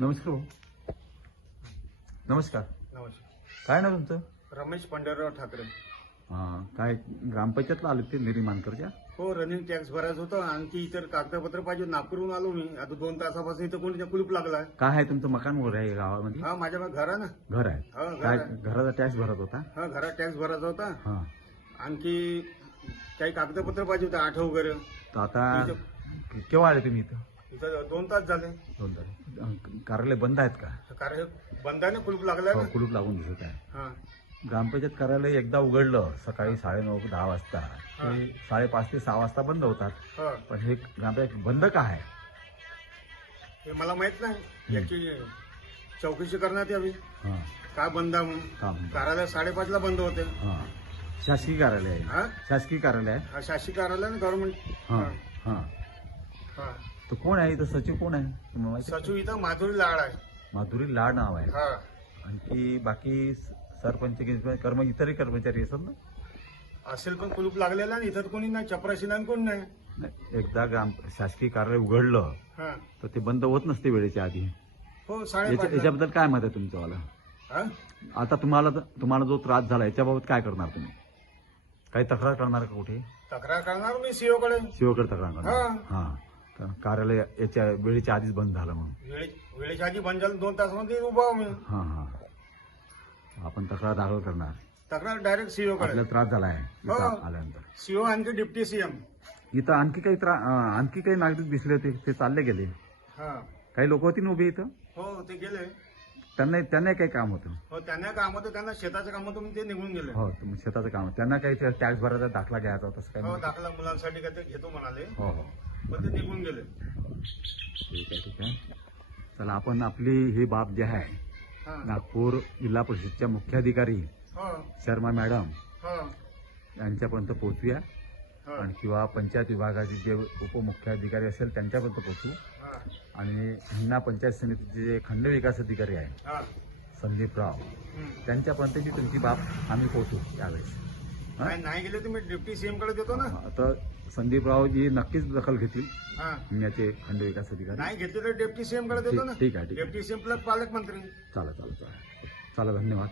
नमस्कार भाऊ. नमस्कार. नमस्कार. काय ना तुमचं? रमेश पंढरराव ठाकरे. हां काय ग्रामपंचायतला आले ते निर्माणकरच्या? हो रनिंग टॅक्स भरायचं होतं. आणखी इतर कागदपत्र पाहिजे. नागपूरहून आलो मी. आता दोन तासापासून इथं कोणी कुलूप लागलाय काय आहे तुमचं मकान वगैरे आहे गावामध्ये? हा माझ्या मग घर आहे ना. घर आहे. हा घर काय आहे. घराचा टॅक्स भरत होता? हा घरात टॅक्स भरायचा होता. हां. आणखी काही कागदपत्र पाहिजे होते आठ वगैरे. तर आता केव्हा आले तुम्ही इथं? इथं दोन तास झाले. दोन तारीख. कार्यालय बंद आहेत का? कार्य बंद कुलूप हो, कुलूप लागून दिसत आहे. हा. ग्रामपंचायत कार्यालय एकदा उघडलं सकाळी साडेनऊ दहा वाजता. ते साडेपाच ते सहा वाजता बंद होतात. हा. पण हे ग्रामपंचायत बंद का आहे? हे मला माहीत नाही. याची चौकशी करण्यात यावी. हां. काय बंद आहे म्हणून? का कार्यालय साडेपाचला बंद होते. हां. शासकीय कार्यालय आहे. हा? शासकीय कार्यालय आहे? हा शासकीय कार्यालय गव्हर्नमेंट हां. हां. हा. तर कोण आहे? इथं सचिव कोण आहे? तुम्हाला माहिती आहे? सचिव इथं माधुरी लाड आहे. माधुरी लाड नाव आहे. हा. आणखी बाकी सरपंच गिरपंच, कर्म इतरही कर्मचारी असतात ना? असेल पण कुलूप लागलेला आणि इथं कोणी नाही चपराशी नाही कोण नाही. नाही, एकदा ग्राम शासकीय कार्यालय उघडलं हा. तर ते बंद होत नसते वेळेच्या आधी. हो याच्या- साडेपाच याच्याबद्दल काय मत आहे तुमचं हा? आता तुम्हाला तुम्हाला जो त्रास झाला याच्याबाबत काय करणार तुम्ही? काही तक्रार करणार का कुठे? तक्रार करणार मी सीओ कडे शिवकडे तक्रार करणार. हा. हा. तर कार्यालय याच्या वेळेच्या आधीच बंद झालं म्हणून. वेळे वेळेच्या आधी बंद झालं दोन तासामध्ये उभा आहो मी. हा हा. आपण तक्रार दाखल करणार. तक्रार डायरेक्ट सीओ कडे. आपल्याला त्रास झाला आहे इथं हो. आल्यानंतर सीओ आणखी डिप्टी सीएम इथं आणखी काही त्रा अं, आणखी काही नागरिक दिसले होते ते चालले गेले. हा. काही लोक होती ना उभे इथं? हो ते गेले. त्यांना त्यांना काही काम होतं? हो त्यांना काम होतं त्यांना शेताचं काम होतं म्हणून ते निघून गेले. हो शेताचं काम होतं. त्यांना काही टॅक्स भरायचा दाखला घ्यायचा होता तसं काही हो? दाखला मुलांसाठी काय ते घेतो म्हणाले. हो हो. पण ते निघून गेले. ठीक आहे ठीक आहे. चला आपण आपली ही बाब जी आहे हा. नागपूर जिल्हा परिषदच्या मुख्याधिकारी हो. शर्मा मॅडम हो. यांच्यापर्यंत पोहोचूया. हो. आणि किंवा पंचायत विभागाचे जे उपमुख्याधिकारी असेल त्यांच्यापर्यंत पोहोचू. हा. आणि हिंगणा पंचायत समितीचे जे खंड विकास अधिकारी आहे हा. संदीप राव हम्म. त्यांच्यापर्यंत बी तुमची बाब आम्ही पोहोचू यावेळेस. हा? नाही गेले मी डिप्टी सीएमकडे देतो ना. तर संदीपरावजी नक्कीच दखल घेतील. हा. हिंगण्याचे खंड विकास अधिकारी. नाही घेतले तर डेप्टी सीएमकडे देतो ना. ठीक ठीक आहे ठीक आहे. डेप्टी सीएम प्लस पालकमंत्री. चालेल चालेल चालेल. चला धन्यवाद.